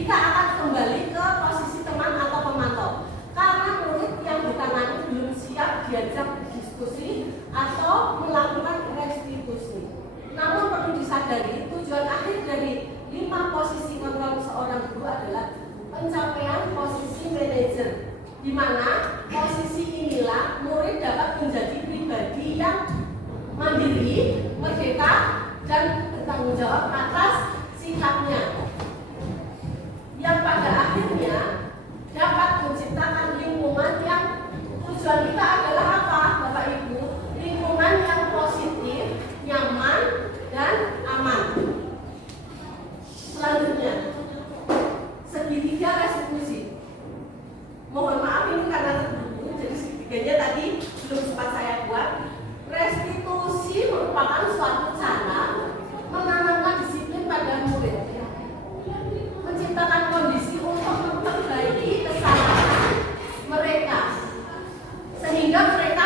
kita akan kembali ke posisi teman atau pemantau. Karena murid yang ditangani belum siap diajak diskusi atau melakukan restitusi. Namun perlu disadari, tujuan akhir dari 5 posisi kontrol seorang guru adalah pencapaian posisi manajer, di mana posisi inilah murid dapat menjadi pribadi yang mandiri, merdeka, dan bertanggung jawab atas sikapnya, yang pada akhirnya dapat menciptakan lingkungan yang tujuan kita adalah apa, Bapak Ibu? Lingkungan yang positif, nyaman, dan aman. Selanjutnya, segitiga restitusi. Mohon maaf ini karena terburu, jadi segitiganya tadi belum sempat saya buat. Restitusi merupakan suatu cara menanamkan disiplin pada murid, menciptakan kondisi untuk memperbaiki kesalahan mereka, sehingga mereka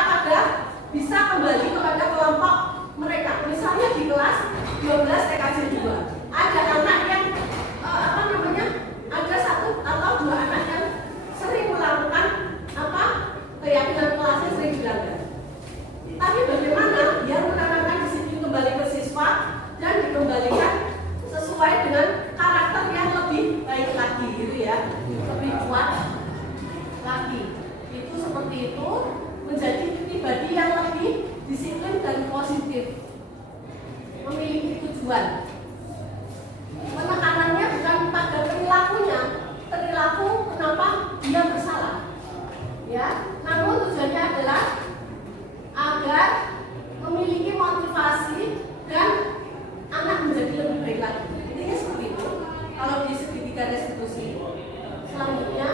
bisa kembali kepada kelompok mereka. Misalnya di kelas 12 TKJ 2 ada anak yang ada 1 atau 2 anak yang sering melakukan keyakinan kelasnya sering dilanggar. Tapi bagaimana dia menanamkan disiplin kembali ke siswa dan dikembalikan sesuai dengan karakter yang lebih baik lagi, gitu ya, lebih kuat lagi. Itu seperti itu, menjadi pribadi yang lebih disiplin dan positif, memiliki tujuan. Penekanannya bukan pada perilakunya, perilaku kenapa dia bersalah, ya. Namun tujuannya adalah agar memiliki motivasi dan anak menjadi lebih baik lagi. Intinya seperti itu. Kalau di segitiga restitusi, selanjutnya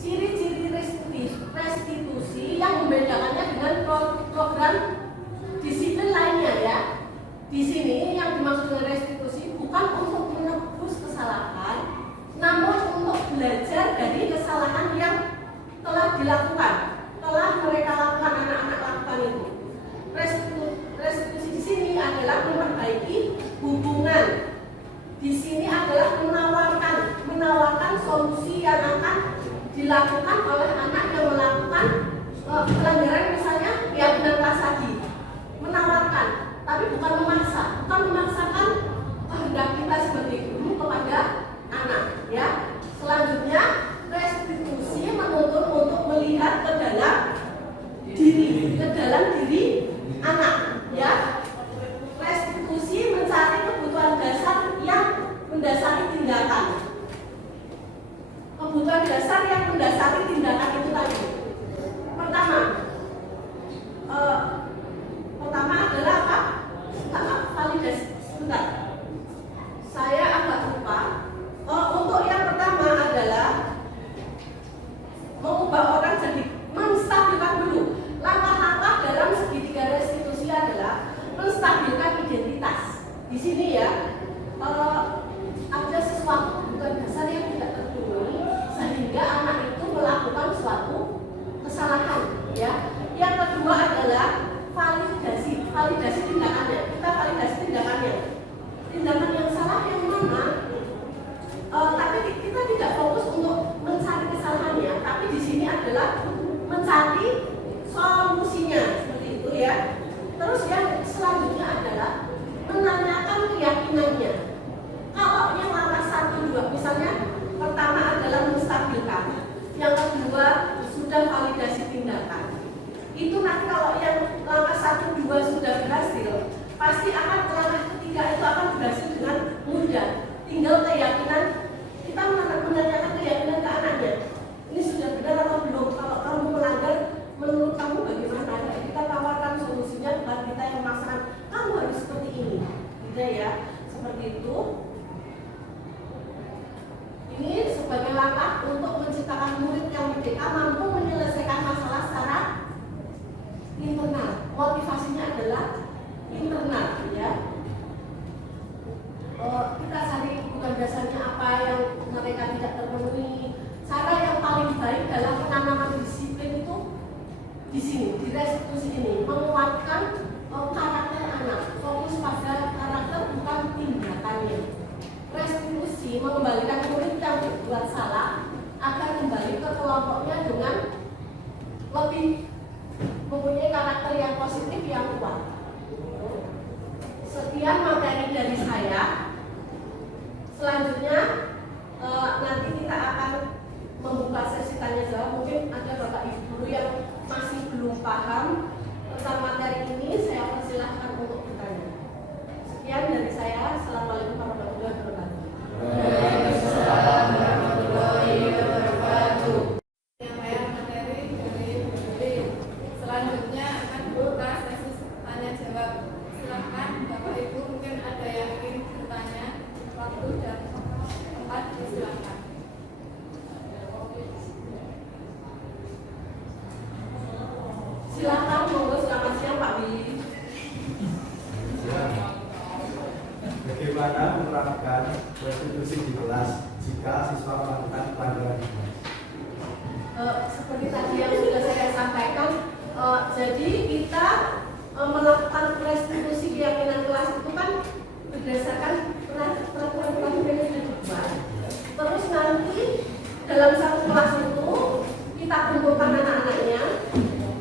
ciri-ciri restitusi yang membedakannya dengan program disiplin lainnya, ya. Di sini yang dimaksud dengan restitusi bukan untuk menebus kesalahan, namun untuk belajar dari kesalahan yang telah dilakukan, telah mereka lakukan, anak-anak lakukan itu. Restitusi di sini adalah memperbaiki hubungan. Di sini adalah menawarkan solusi yang akan dilakukan oleh anak yang melakukan pelanggaran, misalnya keyakinan kelas tadi. Menawarkan, tapi bukan memaksakan kehendak kita sebagai guru kepada anak, ya. Selanjutnya, restitusi menuntut untuk melihat ke dalam diri anak, ya. Restitusi mencari kebutuhan dasar yang mendasari tindakan. Kebutuhan dasar yang mendasari tindakan itu tadi. Pertama adalah apa? Validasi. Sebentar, saya agak lupa. Untuk yang pertama adalah mengubah orang jadi menstabilkan dulu. Langkah-langkah dalam segitiga restitusi adalah menstabilkan identitas. Di sini, ya, ada sesuatu kebutuhan dasar yang tidak terpenuhi sehingga anak itu melakukan suatu kesalahan, ya. Yang kedua adalah validasi tindakannya. Kita validasi tindakannya. Tindakan yang salah yang mana? Tapi kita tidak fokus untuk mencari kesalahannya, tapi di sini adalah mencari solusinya, seperti itu, ya. Terus yang selanjutnya adalah menanyakan keyakinannya. Kalau yang langkah 1, 2, misalnya pertama adalah menstabilkan, yang kedua sudah validasi tindakan. Itu nanti kalau yang langkah 1, 2 sudah berhasil, pasti akan langkah ketiga itu akan berhasil dengan mudah. Tinggal keyakinan, kita menanyakan keyakinan ke anaknya. Ini sudah benar atau belum? Kalau kamu melanggar, menurut kamu bagaimana? Kita tawarkan solusinya, bukan kita yang memaksakan kamu harus seperti ini, tidak, ya? Seperti itu. Ini sebagai langkah untuk menciptakan murid yang merdeka, mampu menyelesaikan masalah secara internal. Motivasinya adalah internal, ya. Kita cari kebutuhan dasarnya apa yang mereka tidak terpenuhi. Cara yang paling baik dalam penanaman disiplin itu di sini, di restitusi ini menguatkan karakter anak, fokus pada karakter bukan tindakannya. Restitusi mengembalikan murid yang dibuat salah agar kembali ke kelompoknya dengan lebih mempunyai karakter yang positif yang kuat. Sekian materi dari saya. Selanjutnya nanti kita akan membuka sesi tanya jawab. Mungkin ada bapak ibu guru yang masih belum paham tentang materi ini, saya persilahkan untuk bertanya. Sekian dari saya. Assalamualaikum warahmatullahi wabarakatuh. Waalaikumsalam warahmatullahi wabarakatuh. Penyampaian materi dari Bu Juli. Selanjutnya akan buka sesi tanya jawab. Silakan Bapak Ibu, mungkin ada yang ingin bertanya. Waktu dan tempat disilakan. Silakan, monggo. Selamat siang Pak Billy. Bagaimana menerapkan restitusi di kelas jika siswa melakukan pelanggaran di kelas? Seperti tadi yang sudah saya sampaikan, jadi kita melakukan restitusi keyakinan kelas itu kan berdasarkan peraturan yang sudah dibuat. Terus nanti dalam satu kelas itu kita kumpulkan anak-anaknya,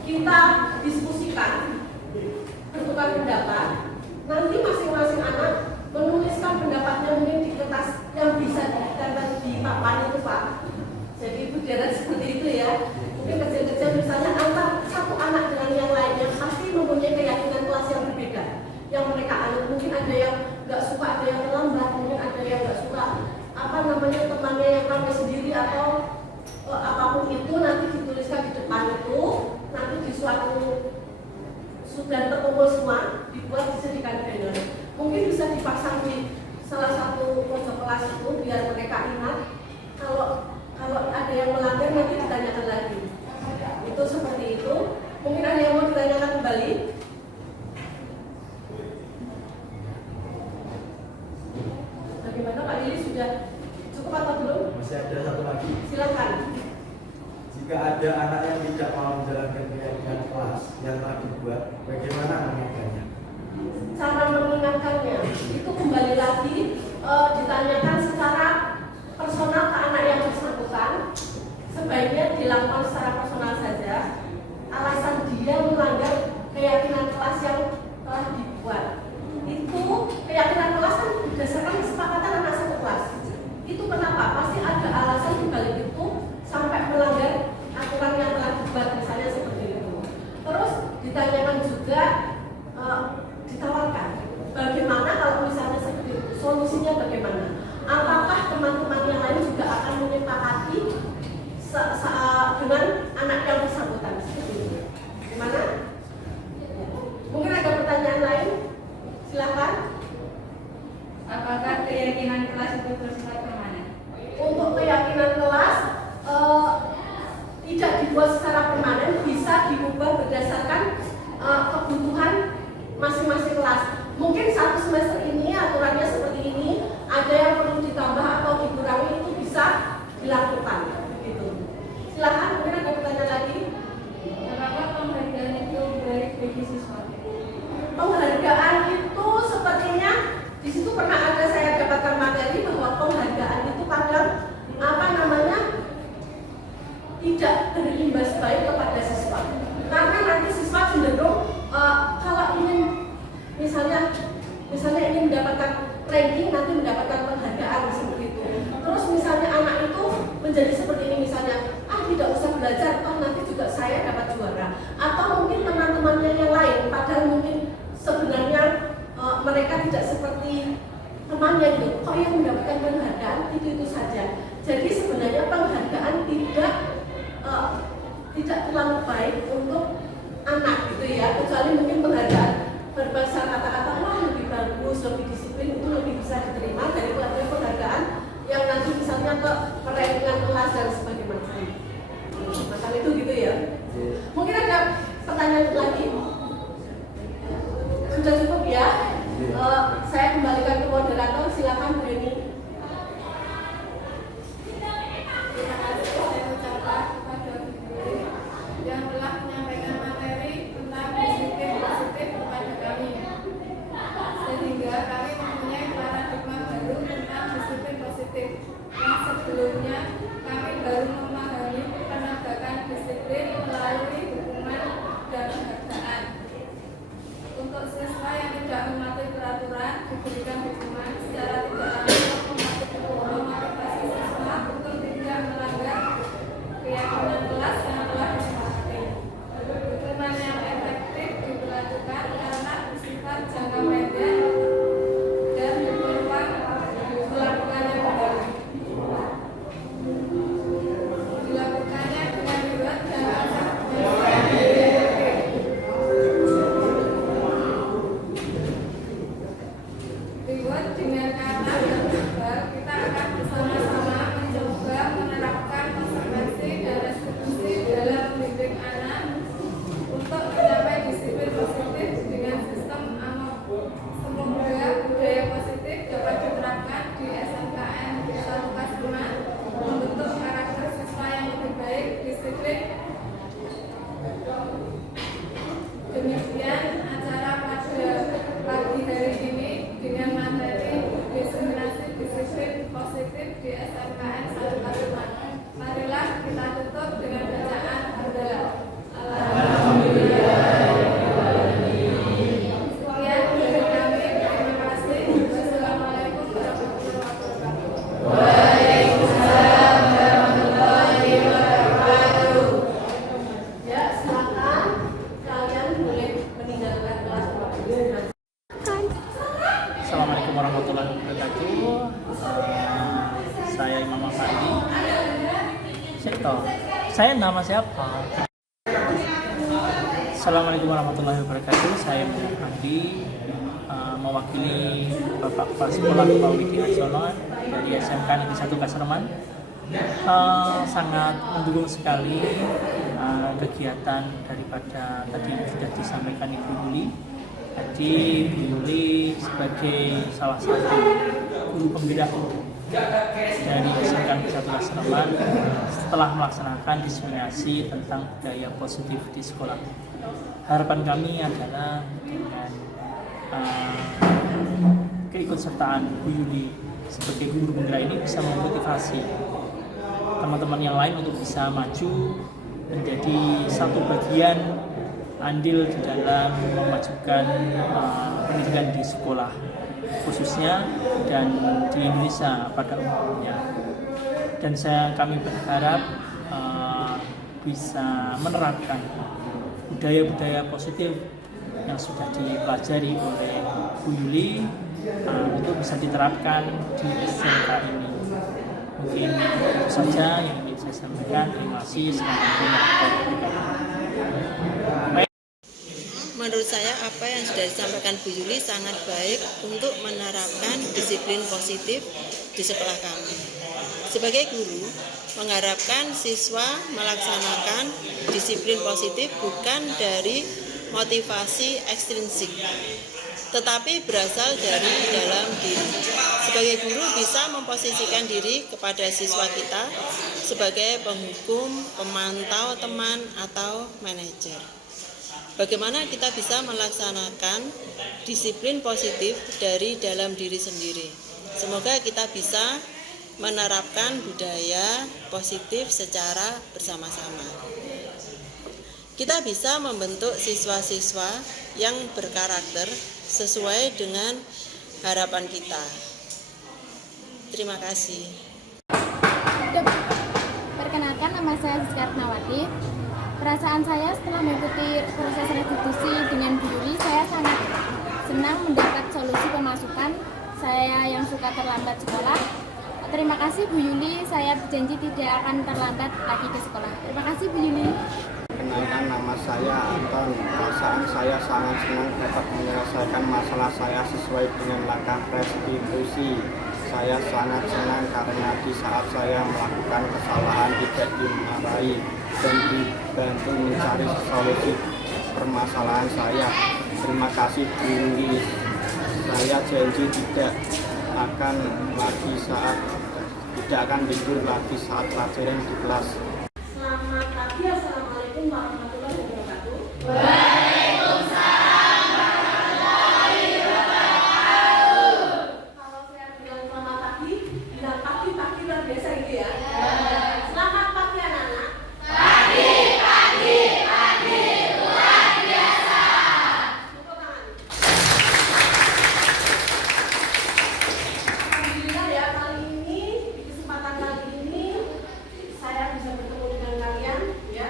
kita diskusikan, bertukar pendapat. Nanti masing-masing anak menuliskan pendapatnya mungkin di kertas yang bisa ditempel di papan itu Pak. Jadi itu biar seperti itu ya. Mungkin kecil-kecil misalnya antar satu anak dengan yang lainnya pasti mempunyai keyakinan kelas yang berbeda. Yang mereka anut, mungkin ada yang nggak suka, ada yang terlambat, mungkin ada yang nggak suka temannya yang ramai sendiri atau apapun itu nanti dituliskan di depan itu, nanti di suatu sudah terkumpul semua, dibuat disediakan banner. Mungkin bisa dipasang di salah satu pojok kelas itu biar mereka ingat kalau ada yang melanggar nanti ditanyakan lagi. Itu seperti itu. Mungkin ada yang mau ditanyakan kembali. Bagaimana Pak Lili, sudah cukup atau belum? Masih ada satu lagi. Silakan. Jika ada anak yang tidak mau menjalankan keyakinan kelas yang telah dibuat, bagaimana mengingatkannya? Cara mengingatkannya itu kembali lagi ditanyakan secara personal ke anak yang bersangkutan. Sebaiknya dilakukan secara personal saja. Alasan dia melanggar keyakinan kelas yang telah dibuat. Itu keyakinan kelas kan berdasarkan kesepakatan anak satu kelas. Itu kenapa? Pasti ada alasan di balik itu sampai melanggar aturan yang telah dibuat, misalnya seperti itu. Terus ditanyakan juga, ditawarkan bagaimana kalau misalnya seperti itu, solusinya bagaimana? Apakah teman-teman yang lain juga akan menyepakati dengan anak yang bersangkutan seperti itu? Gimana? Mungkin ada pertanyaan lain? Silakan. Apakah keyakinan kelas itu bersifat permanen? Untuk keyakinan kelas tidak dibuat secara permanen, bisa diubah berdasarkan kebutuhan masing-masing kelas. Mungkin satu semester ini aturannya seperti ini, ada yang perlu ditambah atau dikurangi, itu bisa dilakukan. Gitu. Silakan, mungkin ada pertanyaan lagi. Apakah penghargaan itu baik bagi siswa? Penghargaan itu sepertinya di situ pernah ada saya dapatkan materi bahwa penghargaan itu kadang tidak berimbas baik kepada siswa. Karena nanti siswa cenderung kalau ingin misalnya ingin mendapatkan ranking, nanti mendapatkan penghargaan seperti itu. Terus misalnya anak itu menjadi seperti ini, misalnya tidak usah belajar, nanti juga saya dapat juara. Atau mungkin teman-temannya yang lain, padahal mungkin sebenarnya mereka tidak seperti temannya gitu. Kok yang mendapatkan penghargaan itu saja. Jadi sebenarnya penghargaan tidak terlalu baik untuk anak gitu ya, kecuali mungkin penghargaan berbahasa kata-kata lebih bagus, lebih disiplin, itu lebih bisa diterima daripada penghargaan yang nanti misalnya ke rankingan kelas dan sebagainya. Maka itu gitu ya. Mungkin ada pertanyaan lagi? Sudah cukup ya? Saya kembalikan ke moderator, silakan Bu Eni. Terima kasih saya ucapkan kepada Bu Guru yang telah menyampaikan nama siapa? Assalamualaikum warahmatullahi wabarakatuh. Saya Muhammad Hamdi, mewakili Bapak Kepala Sekolah Pak Widi Harsono dari SMK Negeri 1 Kaserman. Sangat mendukung sekali kegiatan daripada tadi sudah disampaikan Ibu Yuli. Jadi Bu Yuli sebagai salah satu guru penggerak dari SMK Negeri 1 Kaserman setelah melaksanakan diseminasi tentang budaya positif di sekolah. Harapan kami adalah dengan keikutsertaan Bu Yuli sebagai guru penggerak ini bisa memotivasi teman-teman yang lain untuk bisa maju menjadi satu bagian andil di dalam memajukan pendidikan di sekolah khususnya dan di Indonesia pada umumnya. Dan kami berharap bisa menerapkan budaya-budaya positif yang sudah dipelajari oleh Bu Yuli itu bisa diterapkan di SMK ini. Mungkin itu saja yang ingin saya sampaikan. Terima kasih. Menurut saya apa yang sudah disampaikan Bu Yuli sangat baik untuk menerapkan disiplin positif di sekolah kami. Sebagai guru, mengharapkan siswa melaksanakan disiplin positif bukan dari motivasi ekstrinsik, tetapi berasal dari dalam diri. Sebagai guru bisa memposisikan diri kepada siswa kita sebagai penghukum, pemantau teman, atau manajer. Bagaimana kita bisa melaksanakan disiplin positif dari dalam diri sendiri. Semoga kita bisa menerapkan budaya positif secara bersama-sama. Kita bisa membentuk siswa-siswa yang berkarakter sesuai dengan harapan kita. Terima kasih. Perkenalkan, nama saya Siska Ratnawati. Perasaan saya setelah mengikuti proses restitusi dengan Bu Yuli, saya sangat senang mendapat solusi pemasukan saya yang suka terlambat sekolah. Terima kasih Bu Yuli, saya berjanji tidak akan terlambat lagi ke sekolah. Terima kasih Bu Yuli. Perkenalkan, nama saya Anton. Perasaan saya sangat senang dapat menyelesaikan masalah saya sesuai dengan langkah restitusi. Saya sangat senang karena di saat saya melakukan kesalahan tidak dimarahi dan dibantu mencari solusi permasalahan saya. Terima kasih Bu Yuli. Saya janji tidak akan libur lagi saat pelajaran di kelas. Selamat pagi, assalamualaikum warahmatullahi wabarakatuh. Waalaikumsalam warahmatullahi wabarakatuh. Kalau saya bilang selamat pagi, bilang pagi luar biasa gitu ya. Selamat pagi anak-anak. Pagi luar biasa. Tepuk tangan. Alhamdulillah ya, kali ini di kesempatan kali ini saya bisa bertemu dengan kalian ya.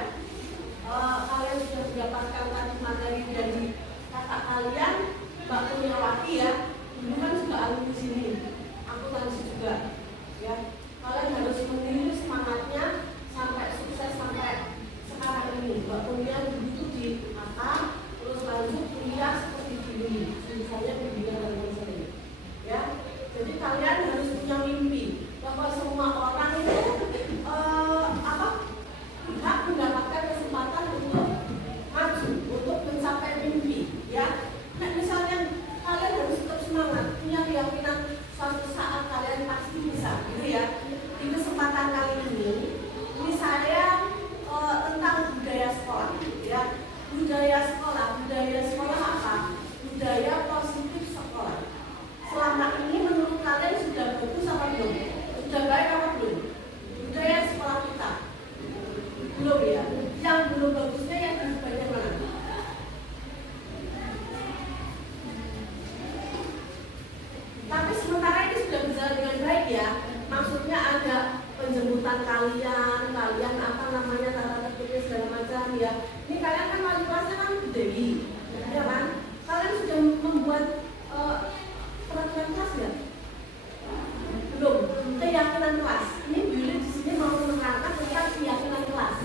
Kalian sudah mendapatkan tadi materi dari kakak kalian, Mbak Kurniawati ya. Dulu kan juga alumni sini, aku langsung juga ya. Kalian harus meniru semangatnya sampai sukses sampai sekarang ini. Mbak Kurnia begitu di atas, terus lanjut kuliah seperti ini, misalnya pembinaan dan konseling ya. Jadi kalian harus punya mimpi bahwa semua orang itu berhak mendapatkan kesempatan untuk maju, untuk mencapai mimpi ya. Nah, misalnya kalian harus tetap semangat, punya keyakinan suatu saat kalian pasti bisa gitu ya. Di kesempatan kali ini saya tentang budaya sekolah ya. Budaya sekolah apa? Budaya positif sekolah. Selama ini menurut kalian sudah bagus apa belum? Sudah baik apa belum? Budaya sekolah kita belum ya. Yang belum bagusnya yang lebih banyak mana? Tapi sementara ini sudah berjalan dengan baik ya. Maksudnya ada penjemputan kalian apa namanya tata tertibnya segala macam ya. Ini kalian kan wali kelasnya kan Dewi, ya kan? Kalian sudah membuat peraturan kelas ya? Belum. Keyakinan kelas. Ini Bu Yuli di sini mau menerangkan tentang keyakinan kelas.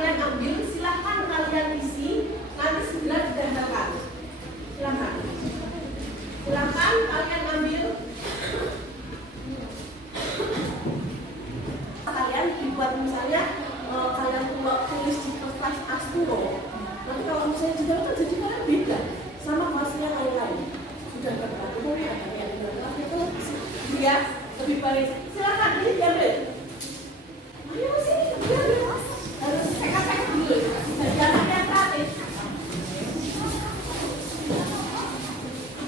kalian ambil, silahkan kalian isi, nanti segera didaftarkan. Silahkan. Silahkan kalian ambil. Kalian dibuat misalnya kalian tulis di kertas Asturo. Nanti kalau misalnya di dalam jadi kalian beda sama kelasnya lain-lain. Sudah berapa ya kalian itu dia lebih baik. Silakan ini diambil. Ayo sih, diambil. Harus sekat-sekat dulu. Jangan yang kreatif.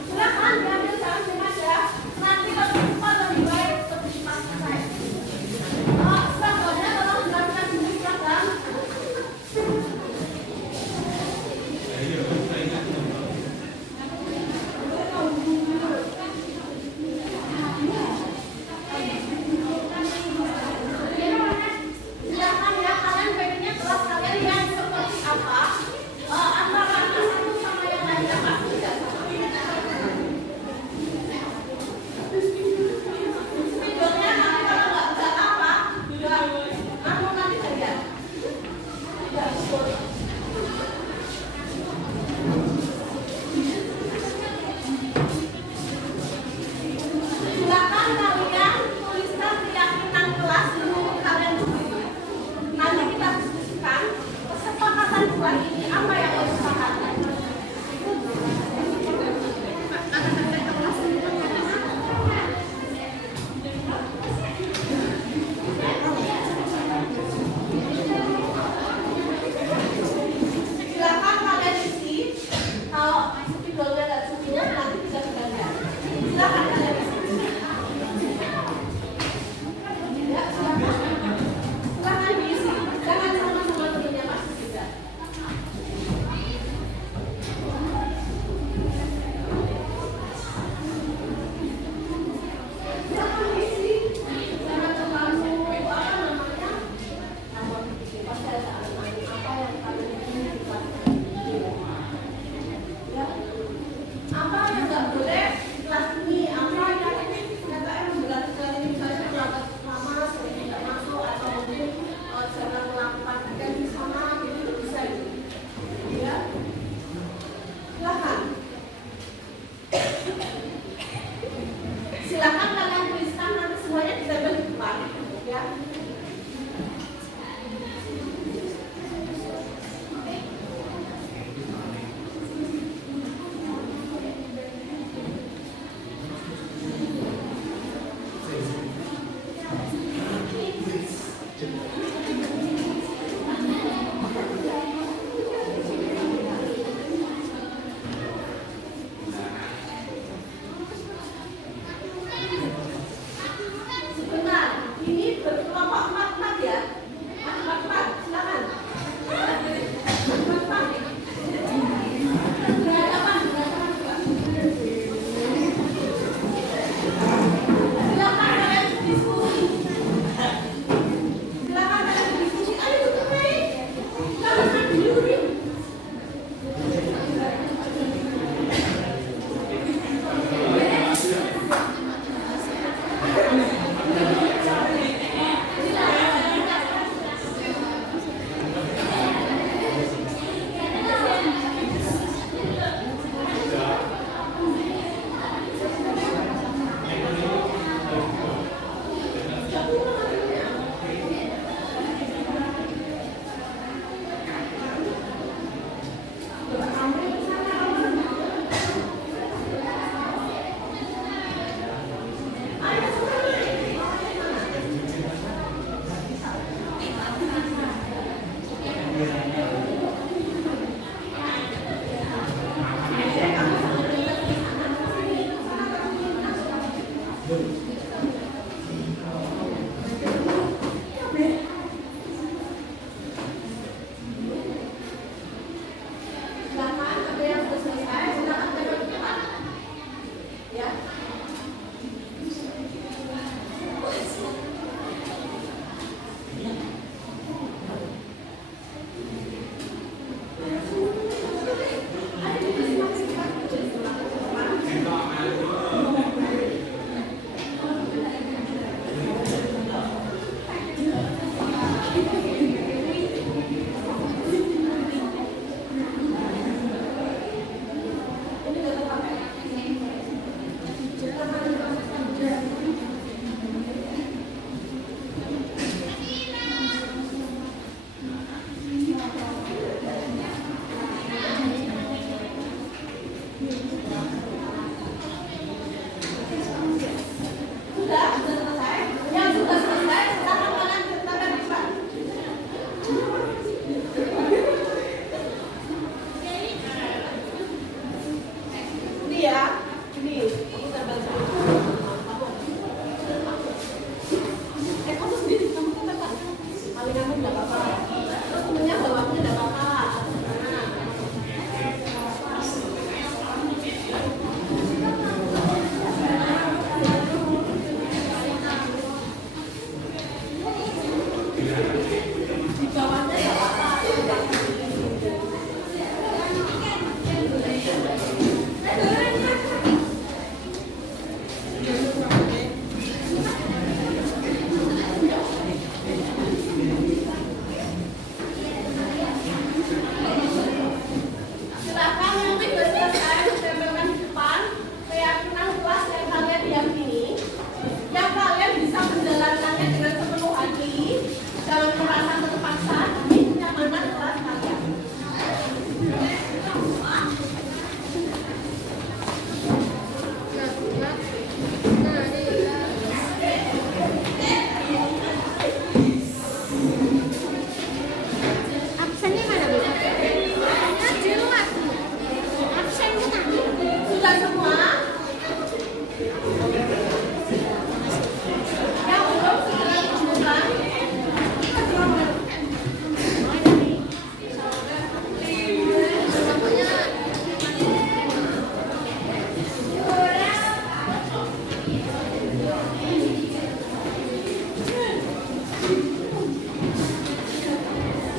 Silakan diambil, jangan cemas ya. Nanti kalau cepat lebih baik seperti pasnya saya. Selanjutnya tolong dilakukan dulu silakan. Silakan ya, kalian pengennya kelas kalian yang seperti apa? Antara satu sama yang lainnya pasti tidak sama. Spidolnya nanti kalau nggak apa, aku nanti saja. Tidak betul. Silakan kalian tuliskan keyakinan kelas dulu kalian dulu. Nanti kita diskusikan kesepakatan buat ini apa yang harus disepakati. Silakan kalian isi. Kalau spidolnya nggak cukup nanti bisa diganti. Silakan kalian isi. Ya, silakan. Silakan diisi. Jangan sama-sama tulisnya pasti tidak.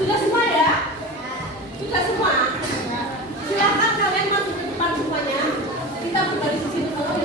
Sudah semua ya? Sudah semua? Silakan kalian masuk ke depan semuanya. Kita kembali di sini kalau